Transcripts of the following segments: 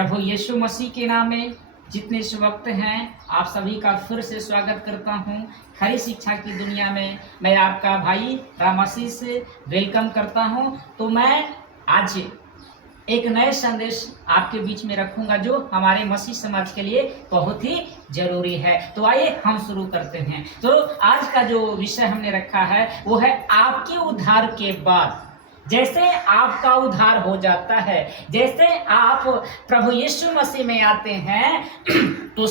प्रभु यीशु मसीह के नाम में जितने इस वक्त हैं आप सभी का फिर से स्वागत करता हूं। खरी शिक्षा की दुनिया में मैं आपका भाई राम आशीष से वेलकम करता हूं। तो मैं आज एक नए संदेश आपके बीच में रखूंगा जो हमारे मसीह समाज के लिए बहुत ही जरूरी है। तो आइए हम शुरू करते हैं। तो आज का जो विषय हमने रखा है वो है आपके उद्धार के बाद। जैसे आपका उद्धार हो जाता है, जैसे आप प्रभु यीशु मसीह में आते हैं तो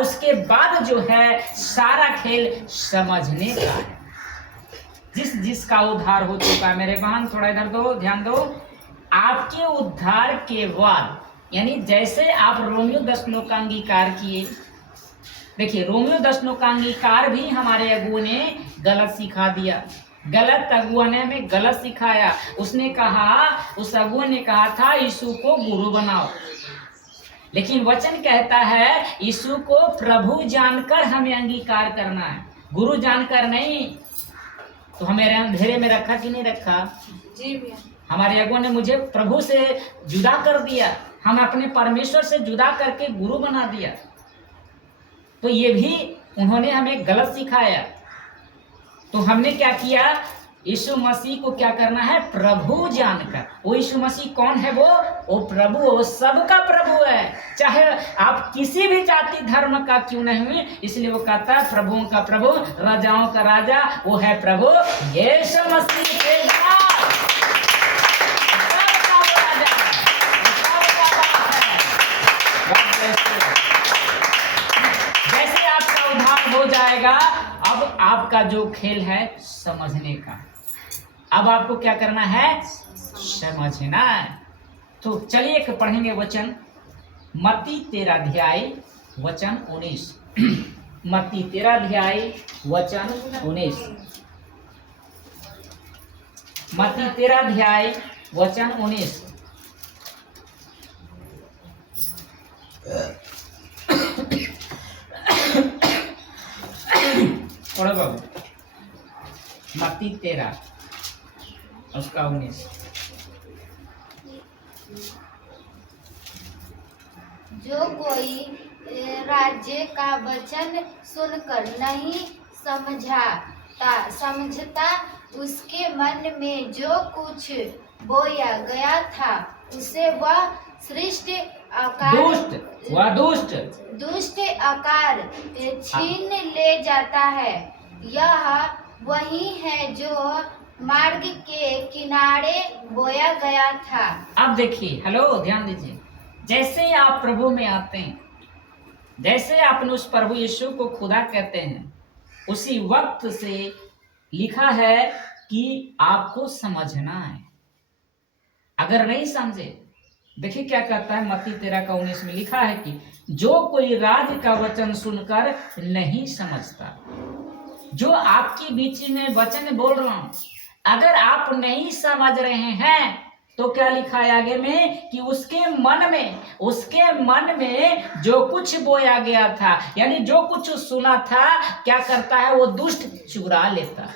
उसके बाद जो है सारा खेल समझने का है। जिसका उद्धार हो चुका है, मेरे बहन थोड़ा इधर दो, ध्यान दो। आपके उद्धार के बाद यानी जैसे आप रोमियो 10 का अंगीकार किए। देखिए रोमियो 10 का अंगीकार भी हमारे अगुओं ने गलत सिखा दिया। गलत अगुआ ने हमें गलत सिखाया। उसने कहा, उस अगुआ ने कहा था यीशु को गुरु बनाओ, लेकिन वचन कहता है यीशु को प्रभु जानकर हमें अंगीकार करना है, गुरु जानकर नहीं। तो हमें अंधेरे में रखा कि नहीं रखा? जी भैया। हमारे अगुआ ने मुझे प्रभु से जुदा कर दिया, हम अपने परमेश्वर से जुदा करके गुरु बना दिया। तो ये भी उन्होंने हमें गलत सिखाया। तो हमने क्या किया? यीशु मसीह को क्या करना है? प्रभु जानकर। वो यीशु मसीह कौन है? वो प्रभु, वो सबका प्रभु है, चाहे आप किसी भी जाति धर्म का क्यों नहीं हुए। इसलिए वो कहता है प्रभुओं का प्रभु, राजाओं का राजा, वो है प्रभु यीशु मसीह के नाम। जैसे आपका उद्धार हो जाएगा, अब आपका जो खेल है समझने का। अब आपको क्या करना है? समझना है। तो चलिए पढ़ेंगे वचन, मत्ती 13 अध्याय वचन 19। मत्ती 13 अध्याय वचन 19। मत्ती 13 अध्याय वचन 19। पढ़ो बाबू, मत्ती 13 उसका 19। जो कोई राज्य का वचन सुनकर नहीं समझता, उसके मन में जो कुछ बोया गया था उसे वह दुष्ट आकार छीन ले जाता है। यह वही है जो मार्ग के किनारे बोया गया था। अब देखिए, हेलो ध्यान दीजिए। जैसे आप प्रभु में आते हैं, जैसे आपने उस प्रभु यीशु को खुदा कहते हैं, उसी वक्त से लिखा है कि आपको समझना है। अगर नहीं समझे, देखिए क्या कहता है मत्ती 13 का 19 में लिखा है कि जो कोई राज का वचन सुनकर नहीं समझता। जो आपके बीच में वचन बोल रहा हूं, अगर आप नहीं समझ रहे हैं तो क्या लिखा है आगे में कि उसके मन में जो कुछ बोया गया था, यानी जो कुछ सुना था, क्या करता है? वो दुष्ट चुरा लेता है।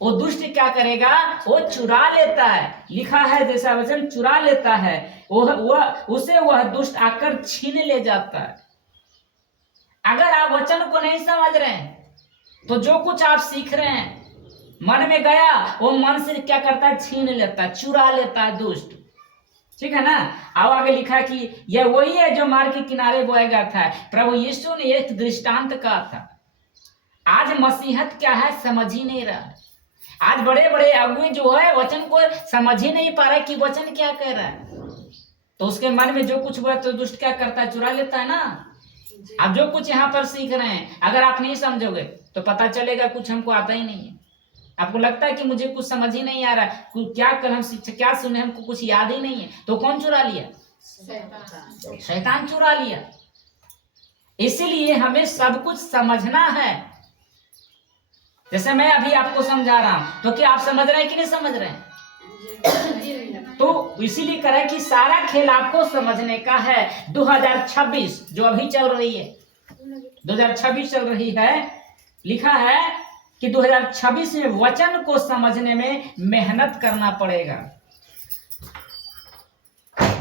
वो दुष्ट क्या करेगा? वो चुरा लेता है। लिखा है जैसा वचन चुरा लेता है, वह दुष्ट आकर छीन ले जाता है। अगर आप वचन को नहीं समझ रहे हैं तो जो कुछ आप सीख रहे हैं मन में गया, वो मन से क्या करता है? छीन लेता है, चुरा लेता है दुष्ट। ठीक है ना? अब आगे लिखा है कि यह वही है जो मार्ग के किनारे बोया गया था। प्रभु यीशु ने एक दृष्टांत कहा था। आज मसीहत क्या है समझ ही नहीं रहा। आज बड़े बड़े अगुए जो है वचन को समझ ही नहीं पा रहा कि वचन क्या कह रहा है। तो उसके मन में जो कुछ हुआ तो दुष्ट क्या करता है? चुरा लेता है ना। आप जो कुछ यहाँ पर सीख रहे हैं, अगर आप नहीं समझोगे तो पता चलेगा कुछ हमको आता ही नहीं है। आपको लगता है कि मुझे कुछ समझ ही नहीं आ रहा, क्या कल हम शिक्षा क्या सुने, हमको कुछ याद ही नहीं है। तो कौन चुरा लिया? शैतान चुरा लिया। इसीलिए हमें सब कुछ समझना है। जैसे मैं अभी आपको समझा रहा हूं, तो क्या आप समझ रहे हैं कि नहीं समझ रहे हैं? तो इसीलिए कह रहा है कि सारा खेल आपको समझने का है। 2026 जो अभी चल रही है, 2026 चल रही है, लिखा है कि 2026 में वचन को समझने में मेहनत करना पड़ेगा।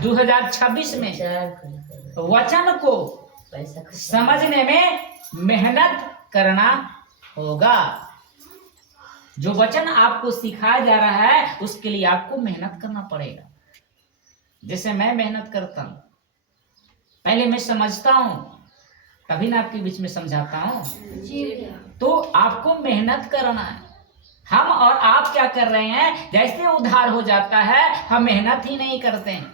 2026 में वचन को समझने में मेहनत करना होगा। जो वचन आपको सिखाया जा रहा है उसके लिए आपको मेहनत करना पड़ेगा। जैसे मैं मेहनत करता हूँ, पहले मैं समझता हूँ तभी ना आपके बीच में समझाता हूँ। तो आपको मेहनत करना है। हम और आप क्या कर रहे हैं, जैसे उद्धार हो जाता है हम मेहनत ही नहीं करते हैं,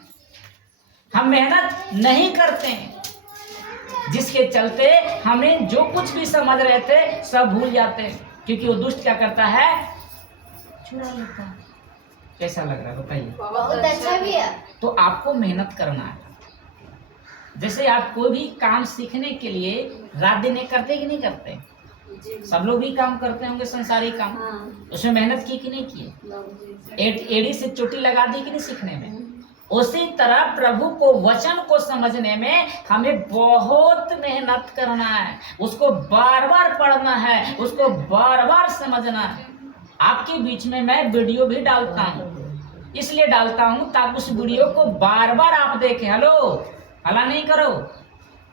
हम मेहनत नहीं करते हैं, जिसके चलते हमें जो कुछ भी समझ रहे थे सब भूल जाते हैं, क्योंकि वो दुष्ट क्या करता है, चुरा लेता है। कैसा लग रहा है बताइए? बहुत अच्छा भी है। तो आपको मेहनत करना है। जैसे आप कोई भी काम सीखने के लिए रात दिन एक करते कि नहीं करते? सब लोग भी काम करते होंगे, संसारी काम। उसमें मेहनत की कि नहीं की? एड़ी से चोटी लगा दी कि नहीं सीखने में? उसी तरह प्रभु को वचन को समझने में हमें बहुत मेहनत करना है। उसको बार बार पढ़ना है, उसको बार बार समझना है। आपके बीच में मैं वीडियो भी डालता हूँ, इसलिए डालता हूँ ताकि उस वीडियो को बार बार आप देखें। हेलो, हला नहीं करो।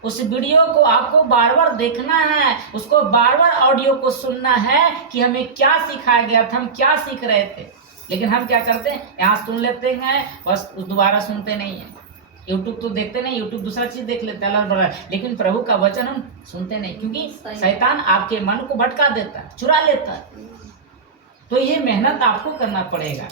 उस वीडियो को आपको बार बार देखना है, उसको बार बार ऑडियो को सुनना है कि हमें क्या सिखाया गया था, हम क्या सीख रहे थे। लेकिन हम क्या करते हैं, यहाँ सुन लेते हैं बस, दोबारा सुनते नहीं है। यूट्यूब तो देखते नहीं, यूट्यूब दूसरा चीज देख लेते हैं, लेकिन प्रभु का वचन हम सुनते नहीं, क्योंकि शैतान आपके मन को भटका देता है, चुरा लेता है। तो ये मेहनत आपको करना पड़ेगा,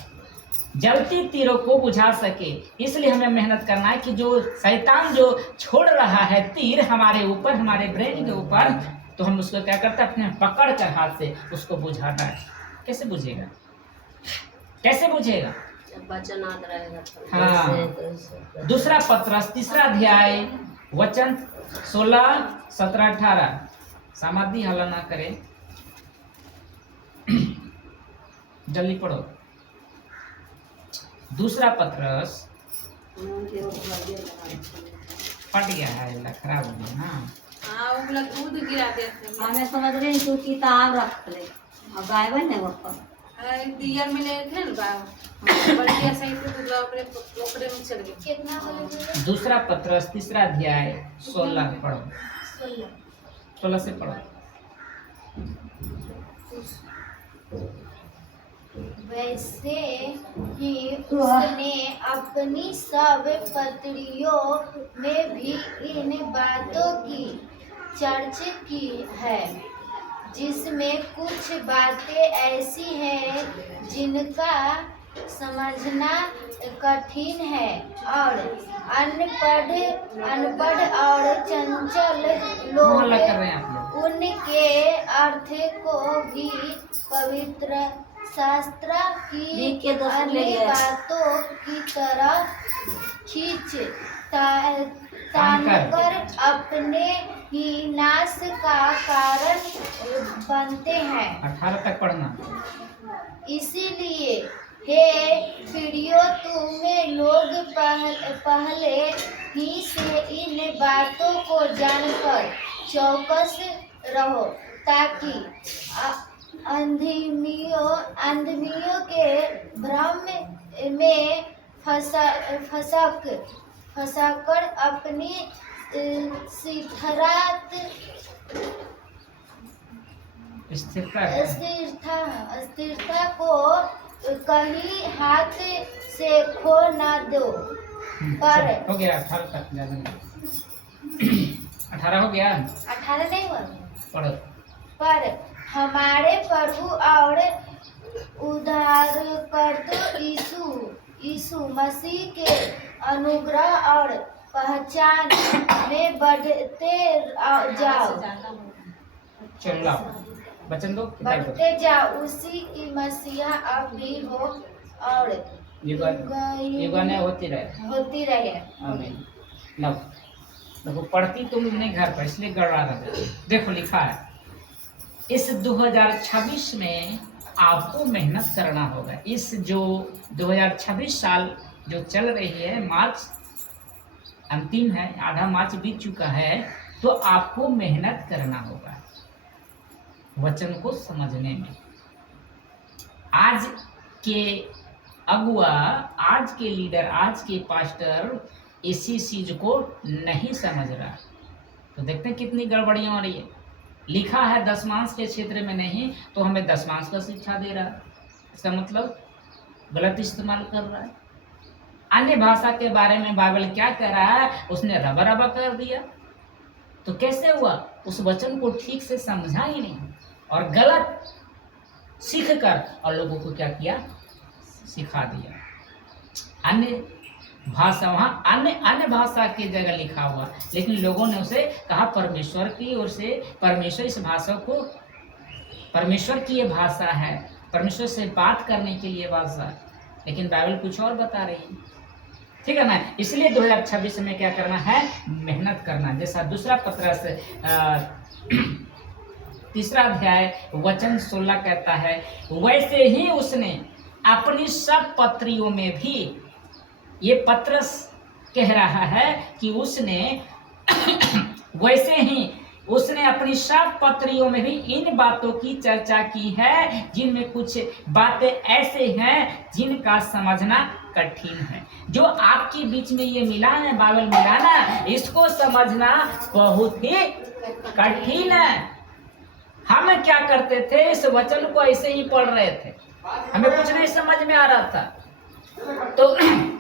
जलती तीरों को बुझा सके। इसलिए हमें मेहनत करना है कि जो शैतान जो छोड़ रहा है तीर हमारे ऊपर, हमारे ब्रेन के ऊपर, तो हम उसको क्या करते हैं, अपने पकड़ कर हाथ से उसको बुझाना है। कैसे बुझेगा, कैसे बुझेगा? वचन याद रहेगा। हाँ, दूसरा पत्रस 3 अध्याय वचन 16, 17, 18। समाधि हल्ला ना करे, जल्दी पढ़ो। दूसरा पत्रस फट गया है, खराब हो गया। हाँ, वो लोग दूध गिरा देते हैं। हमें समझ रहे हैं, तू किताब रख ले और गायबन है वो पर दिया में ले थे ना, बढ़िया सही से दूध ओकरे में चल गए। कितना बोले? दूसरा पत्रस 3 अध्याय 16 पढ़ो, 16 से पढ़ो। वैसे ही उसने अपनी सब पत्रियों में भी इन बातों की चर्चा की है, जिसमें कुछ बातें ऐसी हैं जिनका समझना कठिन है और अनपढ़ और चंचल लोग उनके अर्थ को भी पवित्र शास्त्र की अन्य बातों की तरह खींच तानकर अपने ही नाश का कारण बनते हैं। 18 तक पढ़ना। इसीलिए हे पीढ़ियों, तुम्हें लोग पहले ही से इन बातों को जानकर चौकस रहो, ताकि अंधमियों के भ्रम में फंसाकर अपनी स्थिरता को कहीं हाथ से खो न दो। पर हो गया 18 तक, 18 हो गया, 18 नहीं हुआ। पढ़ो। पर हमारे प्रभु और उद्धारकर्ता यीशु मसीह के अनुग्रह और पहचान में बढ़ते जाओ, चलो बचन दो, बढ़ते जाओ। उसी की मसीहा अब भी हो और युगाने होती रहे। आमीन। लो देखो, पढ़ती तुम अपने घर पर, इसलिए गड़बड़ा रहा। देखो लिखा है, इस 2026 में आपको मेहनत करना होगा। इस जो 2026 साल जो चल रही है, मार्च अंतिम है, आधा मार्च बीत चुका है, तो आपको मेहनत करना होगा वचन को समझने में। आज के अगुआ, आज के लीडर, आज के पास्टर इसी चीज को नहीं समझ रहा। तो देखते हैं कितनी गड़बड़ियां हो रही है। लिखा है दशमांश के क्षेत्र में नहीं, तो हमें दशमांश का शिक्षा दे रहा है। इसका मतलब गलत इस्तेमाल कर रहा है। अन्य भाषा के बारे में बाइबल क्या कह रहा है, उसने रबा रबा कर दिया। तो कैसे हुआ? उस वचन को ठीक से समझा ही नहीं और गलत सीख कर और लोगों को क्या किया, सिखा दिया। अन्य भाषा, वहाँ अन्य भाषा की जगह लिखा हुआ, लेकिन लोगों ने उसे कहा परमेश्वर की ओर से, परमेश्वर इस भाषा को, परमेश्वर की ये भाषा है, परमेश्वर से बात करने के लिए भाषा है। लेकिन बाइबल कुछ और बता रही है, ठीक है ना। इसलिए 2026 में क्या करना है, मेहनत करना। जैसा दूसरा पत्रस 3 अध्याय वचन 16 कहता है, वैसे ही उसने अपनी सब पत्रियों में भी, ये पत्रस कह रहा है कि उसने वैसे ही उसने अपनी सब पत्रियों में भी इन बातों की चर्चा की है, जिनमें कुछ बातें ऐसे हैं जिनका समझना कठिन है। जो आपके बीच में ये मिला है, बाइबल मिला ना, इसको समझना बहुत ही कठिन है। हम क्या करते थे, इस वचन को ऐसे ही पढ़ रहे थे, हमें कुछ नहीं समझ में आ रहा था। तो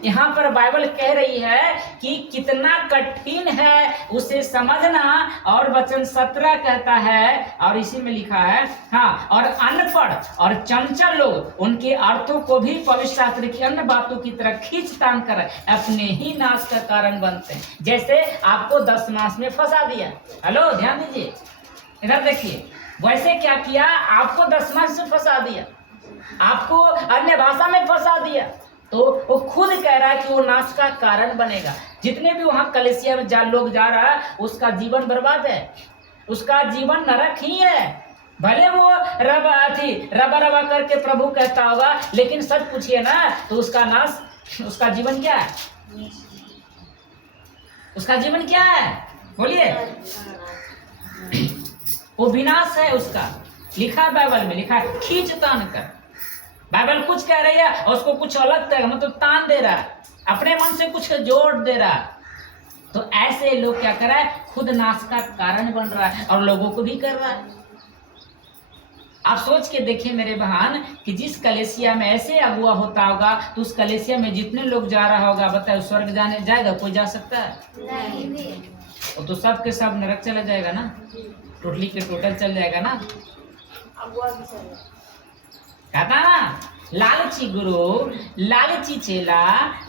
यहाँ पर बाइबल कह रही है कि कितना कठिन है उसे समझना। और वचन 17 कहता है, और इसी में लिखा है, हाँ, और अनपढ़ और चंचल लोग उनके अर्थों को भी पवित्र शास्त्र की अन्य बातों की तरह खींचतान कर अपने ही नाश का कारण बनते हैं। जैसे आपको दशमांश में फंसा दिया। हेलो, ध्यान दीजिए, इधर देखिए, वैसे क्या किया, आपको दशमांश में फंसा दिया, आपको अन्य भाषा में फंसा दिया, तो वो खुद कह रहा है कि वो नाश का कारण बनेगा। जितने भी वहां कलीसिया में लोग जा रहा है, उसका जीवन बर्बाद है, उसका जीवन नरक ही है। भले वो रबा रबा करके प्रभु कहता होगा, लेकिन सच पूछिए ना तो उसका नाश, उसका जीवन क्या है, उसका जीवन क्या है, बोलिए, वो विनाश है उसका। लिखा है बाइबल में, लिखा है खींचतान कर। बाइबल कुछ कह रही है और उसको कुछ अलग तरह, मतलब तान दे रहा है, अपने मन से कुछ जोड़ दे रहा है। तो ऐसे लोग क्या कर रहा है, खुद नाश का कारण बन रहा है और लोगों को भी कर रहा है। आप सोच के देखिए मेरे बहन, कि जिस कलेसिया में ऐसे अगुआ होता होगा, तो उस कलेसिया में जितने लोग जा रहा होगा, बताओ स्वर्ग जाने जाएगा कोई, जा सकता है? नहीं। वो तो सब के सब नरक चला जाएगा ना, टोटली के टोटल चल जाएगा ना। कहता ना, लालची गुरु लालची चेला,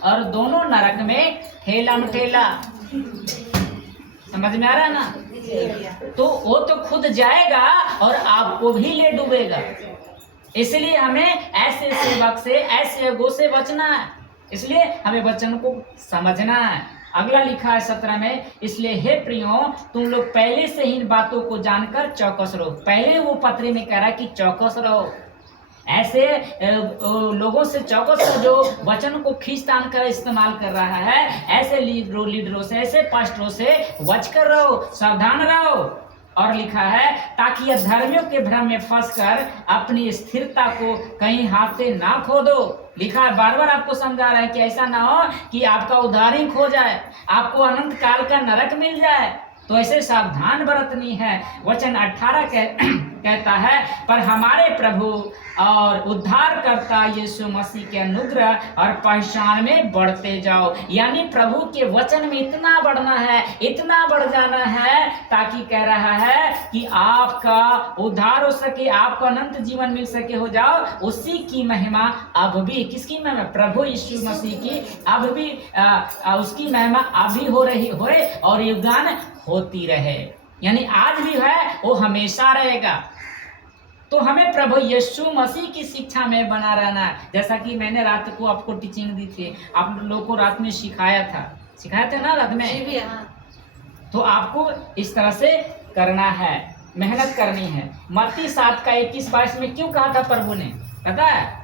और दोनों नरक में ठेला मठेला। समझ में आ रहा है ना। तो वो तो खुद जाएगा और आपको भी ले डूबेगा। इसलिए हमें ऐसे सेवक से, ऐसे अगुओं से बचना है। इसलिए हमें वचन को समझना है। अगला लिखा है 17 में, इसलिए हे प्रियो, तुम लोग पहले से ही इन बातों को जानकर चौकस रहो। पहले वो पत्री में कह रहा है कि चौकस रहो। ऐसे लोगों से चौकस रहो जो वचन को खींचतान कर इस्तेमाल कर रहा है। ऐसे लीडरों से, ऐसे पास्टरों से बच कर रहो, सावधान रहो। और लिखा है, ताकि अधर्मियों के भ्रम में फंसकर अपनी स्थिरता को कहीं हाथ से ना खो दो। लिखा है, बार बार आपको समझा रहा है कि ऐसा ना हो कि आपका उद्धार ही खो जाए, आपको अनंत काल का नरक मिल जाए। तो ऐसे सावधान बरतनी है। वचन 18 कहता है, पर हमारे प्रभु और उद्धारकर्ता यीशु मसीह के अनुग्रह और पहचान में बढ़ते जाओ। यानी प्रभु के वचन में इतना बढ़ना है, इतना बढ़ जाना है, ताकि कह रहा है कि आपका उद्धार हो सके, आपको अनंत जीवन मिल सके, हो जाओ। उसी की महिमा अब भी, किसकी महिमा? प्रभु यीशु मसीह की अब भी उसकी महिमा अभी हो रही होए और योगदान होती रहे। यानी आज भी है, वो हमेशा रहेगा। तो हमें प्रभु यीशु मसीह की शिक्षा में बना रहना है। जैसा कि मैंने रात को आपको टीचिंग दी थी, आप लोगों को रात में सिखाया था ना रात में। तो आपको इस तरह से करना है, मेहनत करनी है। मत्ती 7 का 21-22 में क्यों कहा था प्रभु ने, पता है?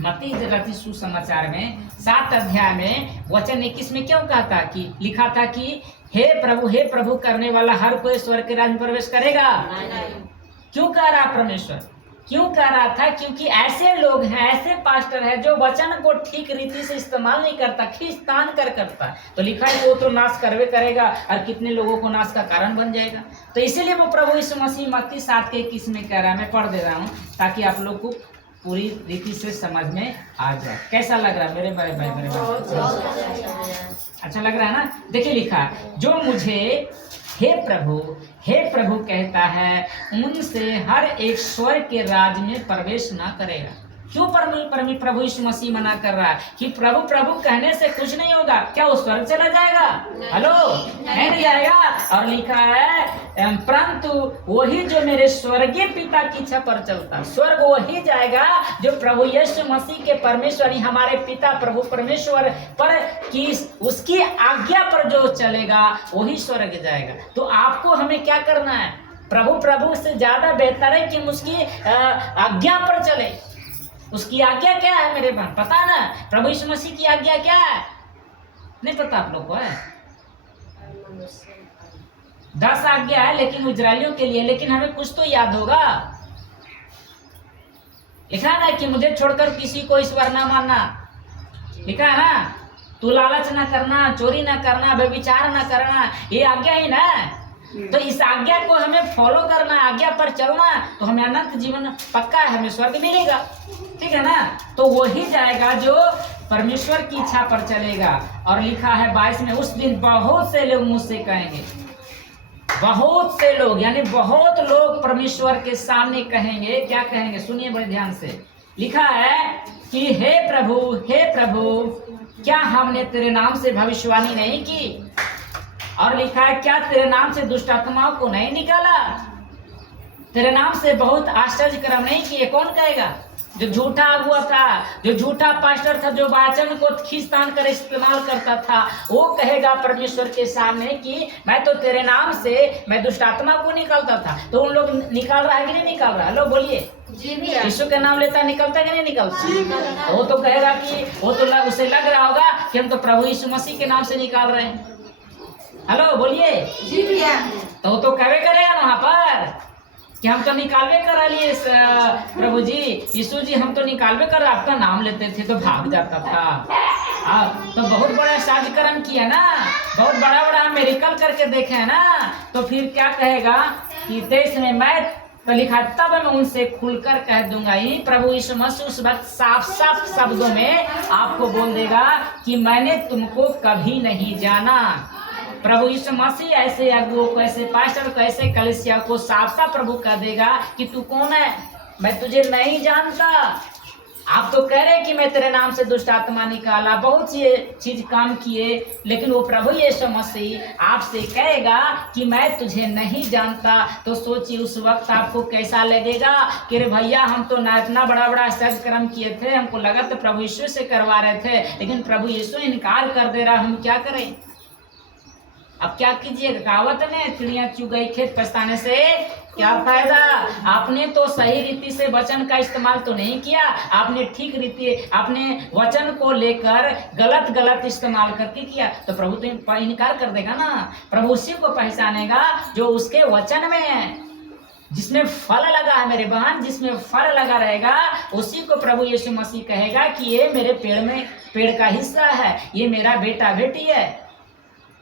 मत्ती रचित सुसमाचार में 7 अध्याय में वचन 21 में क्यों कहा था, कि लिखा था कि हे प्रभु करने वाला हर कोई स्वर्ग के राज्य में प्रवेश करेगा। क्यों कह रहा परमेश्वर? क्यों कह रहा था? क्योंकि ऐसे लोग हैं, ऐसे पास्टर हैं जो वचन को ठीक रीति से इस्तेमाल नहीं करता, खींचतान कर करता। तो लिखा है वो तो नाश करवे करेगा और कितने लोगों को नाश का कारण बन जाएगा। तो इसीलिए वो प्रभु यीशु मसीह मत्ती 7:21 में कह रहा है, मैं पढ़ दे रहा हूँ ताकि आप लोग को पूरी रीति से समझ में आ जाए। कैसा लग रहा है मेरे भाई? अच्छा लग रहा है ना? देखिए लिखा है, जो मुझे हे प्रभु कहता है उनसे हर एक स्वर्ग के राज में प्रवेश ना करेगा। क्यों प्रभु यीशु मसीह मना कर रहा है कि प्रभु प्रभु कहने से कुछ नहीं होगा? क्या वो स्वर्ग चला जाएगा? हेलो, नहीं जाएगा। और लिखा है परंतु वही जो मेरे स्वर्गीय पिता की इच्छा पर चलता, स्वर्ग वही जाएगा जो प्रभु यीशु मसीह के परमेश्वर हमारे पिता प्रभु परमेश्वर पर की उसकी आज्ञा पर जो चलेगा वही स्वर्ग जाएगा। तो आपको हमें क्या करना है? प्रभु से ज्यादा बेहतर है कि हम उसकी आज्ञा पर चले। उसकी आज्ञा क्या है मेरे बहन? पता ना प्रभु यीशु मसीह की आज्ञा क्या है? नहीं पता आप लोग को? है 10 आज्ञा है लेकिन इजरायलियों के लिए, लेकिन हमें कुछ तो याद होगा। लिखा है ना कि मुझे छोड़कर किसी को ईश्वर ना मानना। लिखा है ना, तू लालच ना करना, चोरी ना करना, व्यभिचार ना करना, ये आज्ञा ही ना। तो इस आज्ञा को हमें फॉलो करना, आज्ञा पर चलना, तो हमें अनंत जीवन पक्का है, हमें स्वर्ग मिलेगा। ठीक है ना? तो वही जाएगा जो परमेश्वर की इच्छा पर चलेगा। और लिखा है 22 में, उस दिन बहुत से लोग मुझसे कहेंगे, बहुत से लोग यानी बहुत लोग परमेश्वर के सामने कहेंगे। क्या कहेंगे? सुनिए बड़े ध्यान से। लिखा है कि हे प्रभु क्या हमने तेरे नाम से भविष्यवाणी नहीं की? और लिखा है क्या तेरे नाम से दुष्ट आत्माओं को नहीं निकाला? तेरे नाम से बहुत आश्चर्य कर्म नहीं किए? कौन कहेगा? जो झूठा हुआ था, जो झूठा पास्टर था, जो वचन को खींचतान कर इस्तेमाल करता था, वो कहेगा परमेश्वर के सामने कि मैं तो तेरे नाम से मैं दुष्ट आत्मा को निकालता था। तो उन लोग निकाल रहा है कि नहीं निकाल रहा? हेलो बोलिए। जी भी। यीशु का नाम लेता निकलता कि नहीं निकलता? वो तो कहेगा कि वो तो उसे लग रहा होगा कि हम तो प्रभु यीशु मसीह के नाम से निकाल रहे हैं। हेलो बोलिए। जी भैया। तो वो तो कहवे करेगा वहां पर कि हम तो निकालवे करा लिए प्रभु जी, यीशु जी हम तो निकालवे कर, आपका नाम लेते थे तो भाग जाता था। तो बहुत बड़ा साज कर्म किया ना, बहुत बड़ा बड़ा मेरिकल करके देखे है ना। तो फिर क्या कहेगा कि 23 में मैं तो लिखा, तब मैं उनसे खुलकर कह दूंगा। ही प्रभु यीशु मसीह उस वक्त साफ साफ शब्दों में आपको बोल देगा कि मैंने तुमको कभी नहीं जाना। प्रभु यीशु मसीह ऐसे अगुओं को, ऐसे पास्टर को, ऐसे कलीसिया को साफ साफ प्रभु कह देगा कि तू कौन है? मैं तुझे नहीं जानता। आप तो कह रहे कि मैं तेरे नाम से दुष्ट आत्मा निकाला, बहुत सी चीज काम किए, लेकिन वो प्रभु यीशु मसीह आपसे कहेगा कि मैं तुझे नहीं जानता। तो सोचिए उस वक्त आपको कैसा लगेगा कि रे भैया हम तो ना इतना बड़ा बड़ा सज कर्म किए थे, हमको लगा तो प्रभु यीशु से करवा रहे थे, लेकिन प्रभु यीशु इनकार कर दे रहा, हम क्या करें? अब क्या कीजिएगा? कहावत है, चिड़िया चुग गई खेत पछताने से क्या फायदा? आपने तो सही रीति से वचन का इस्तेमाल तो नहीं किया, आपने ठीक रीति आपने वचन को लेकर गलत इस्तेमाल करके किया, तो प्रभु तो इनकार कर देगा ना। प्रभु उसी को पहचानेगा जो उसके वचन में है, जिसमें फल लगा है मेरे बहन, जिसमें फल लगा रहेगा उसी को प्रभु यीशु मसीह कहेगा कि ये मेरे पेड़ का हिस्सा है, ये मेरा बेटा बेटी है।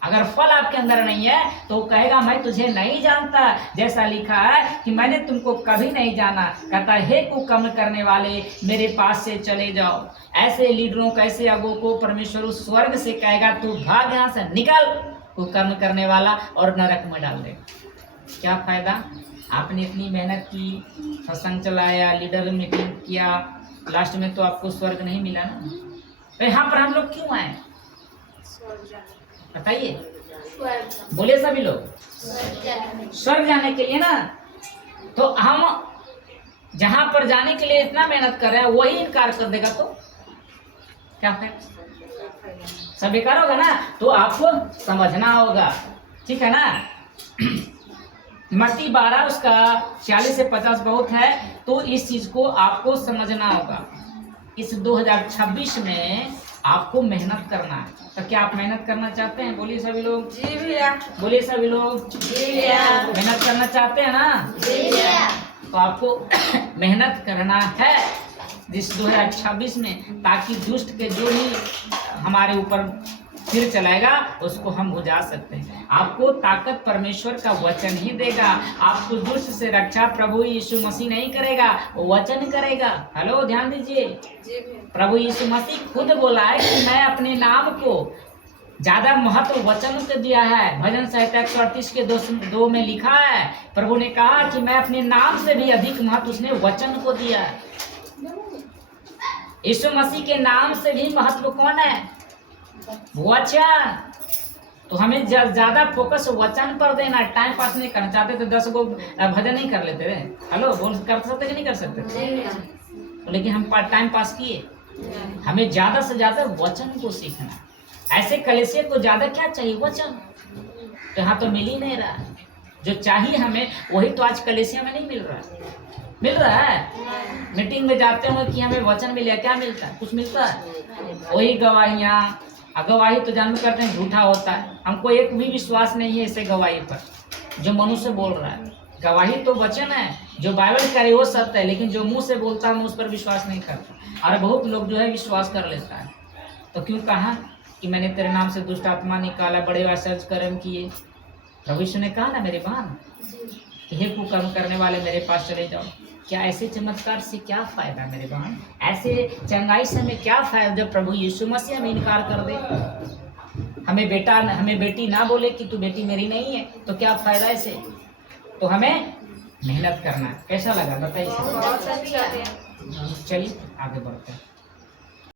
अगर फल आपके अंदर नहीं है तो कहेगा मैं तुझे नहीं जानता। जैसा लिखा है कि मैंने तुमको कभी नहीं जाना। कहता हे कुकर्म करने वाले मेरे पास से चले जाओ। ऐसे लीडरों को, ऐसे अगुओं को परमेश्वर उस स्वर्ग से कहेगा तू भाग यहाँ से, निकल कुकर्म करने वाला, और नरक में डाल दे। क्या फायदा? आपने इतनी मेहनत की, सत्संग चलाया, लीडर मीटिंग किया, लास्ट में तो आपको स्वर्ग नहीं मिला ना। तो यहाँ पर हम लोग क्यों आए बताइए? बोले सभी लोग स्वर्ग जाने के लिए ना। तो हम जहां पर जाने के लिए इतना मेहनत कर रहे हैं वही इनकार कर देगा तो क्या फायदा? सब बेकार होगा ना। तो आपको समझना होगा, ठीक है ना। मत्ती 12 उसका 40 से 50 बहुत है, तो इस चीज को आपको समझना होगा। इस 2026 में आपको मेहनत करना है। तो क्या आप मेहनत करना चाहते हैं? बोलिए सभी लोग। जी भैया। बोलिए सभी लोग। जी भैया। मेहनत करना चाहते हैं ना? जी भैया। तो आपको मेहनत करना है इस 2026 में, ताकि दुष्ट के जो भी हमारे ऊपर फिर चलाएगा उसको हम बुझा सकते हैं। आपको ताकत परमेश्वर का वचन ही देगा। आपको दुष्ट से रक्षा प्रभु यीशु मसीह नहीं करेगा, वो वचन करेगा। हेलो, ध्यान दीजिए, जी भैया। प्रभु यीशु मसीह खुद बोला है कि मैं अपने नाम को ज्यादा महत्व वचन को दिया है। भजन संहिता 138 के 2 में लिखा है, प्रभु ने कहा कि मैं अपने नाम से भी अधिक महत्व उसने वचन को दिया है। यीशु मसीह के नाम से भी महत्व कौन है? वचन। तो हमें ज्यादा फोकस वचन पर देना। टाइम पास नहीं करना चाहते तो 10 गो भजन नहीं कर लेते रे। हेलो, बोल कर सकते कि नहीं कर सकते? लेकिन हम टाइम पास किए। हमें ज्यादा से ज्यादा वचन को सीखना। ऐसे कलीसिया को ज्यादा क्या चाहिए? वचन। तो यहाँ तो मिल ही नहीं रहा। जो चाहिए हमें वही तो आज कलीसिया में नहीं मिल रहा। मिल रहा है? मीटिंग में जाते हो कि हमें वचन मिले, क्या मिलता है? कुछ मिलता है? वही गवाहियाँ। गवाही तो जानते करते हैं झूठा होता है। हमको एक भी विश्वास नहीं है ऐसे गवाही पर जो मनुष्य बोल रहा है। गवाही तो वचन है, जो बाइबल करे वो सत्य है, लेकिन जो मुंह से बोलता है हम उस पर विश्वास नहीं करता। और बहुत लोग जो है विश्वास कर लेता है। तो क्यों कहा कि मैंने तेरे नाम से दुष्ट आत्मा निकाला, बड़े आश्चर्य कर्म किए। प्रभु यीशु ने कहा ना मेरे बहन, हे कुकर्म करने वाले मेरे पास चले जाओ। क्या ऐसे चमत्कार से क्या फायदा मेरे बहन? ऐसे चंगाई से हमें क्या फायदा जब प्रभु यीशु मसीह हमें इनकार कर दे? हमें बेटी ना बोले कि तू बेटी मेरी नहीं है, तो क्या फायदा ऐसे? तो हमें मेहनत करना। कैसा लगा बताइए? बहुत अच्छा भैया। चलिए आगे बढ़ते हैं।